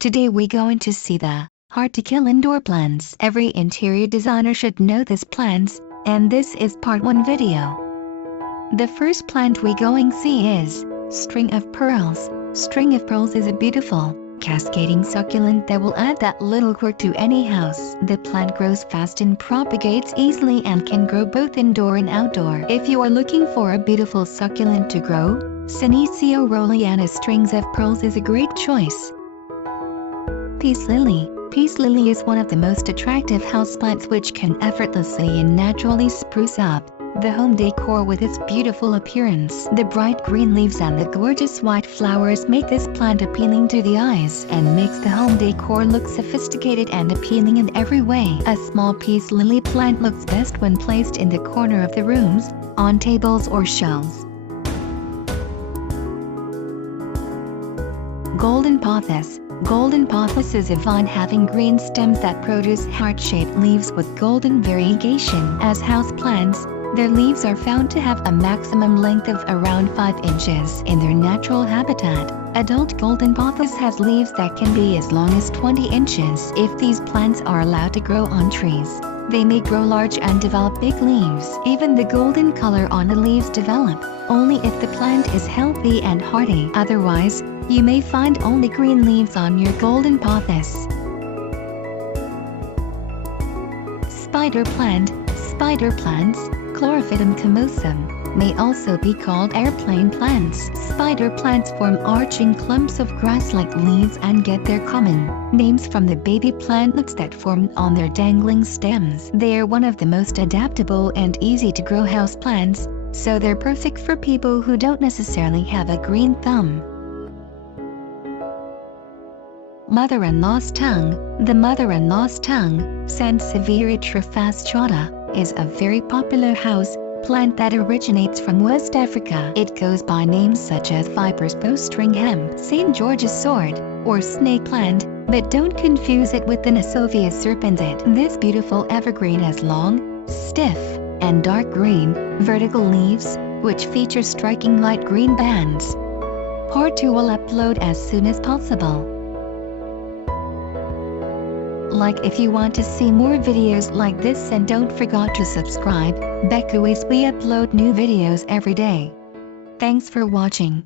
Today we going to see the hard-to-kill indoor plants. Every interior designer should know these plants, and this is part 1 video. The first plant we going see is String of Pearls. String of Pearls is a beautiful, cascading succulent that will add that little quirk to any house. The plant grows fast and propagates easily and can grow both indoor and outdoor. If you are looking for a beautiful succulent to grow, Senecio rowleyana Strings of Pearls is a great choice. Peace Lily. Peace lily is one of the most attractive houseplants which can effortlessly and naturally spruce up the home decor with its beautiful appearance. The bright green leaves and the gorgeous white flowers make this plant appealing to the eyes and makes the home decor look sophisticated and appealing in every way. A small peace lily plant looks best when placed in the corner of the rooms, on tables or shelves. Golden Pothos. Golden Pothos is a vine having green stems that produce heart-shaped leaves with golden variegation. As houseplants, their leaves are found to have a maximum length of around 5 inches. In their natural habitat, adult golden pothos has leaves that can be as long as 20 inches. If these plants are allowed to grow on trees, they may grow large and develop big leaves. Even the golden color on the leaves develop only if the plant is healthy and hardy. Otherwise, you may find only green leaves on your golden pothos. Spider plant. Spider plants, Chlorophytum comosum, may also be called airplane plants. Spider plants form arching clumps of grass-like leaves and get their common names from the baby plantlets that form on their dangling stems. They are one of the most adaptable and easy to grow houseplants, so they're perfect for people who don't necessarily have a green thumb. Mother-in-law's tongue. The mother-in-law's tongue, Sansevieria trifasciata, is a very popular house plant that originates from West Africa. It goes by names such as Viper's bowstring hemp, St. George's sword, or snake plant, but don't confuse it with the Nasovia serpentis. This beautiful evergreen has long, stiff, and dark green, vertical leaves, which feature striking light green bands. Part 2 will upload as soon as possible. Like if you want to see more videos like this, and don't forget to subscribe, because we upload new videos every day. Thanks for watching.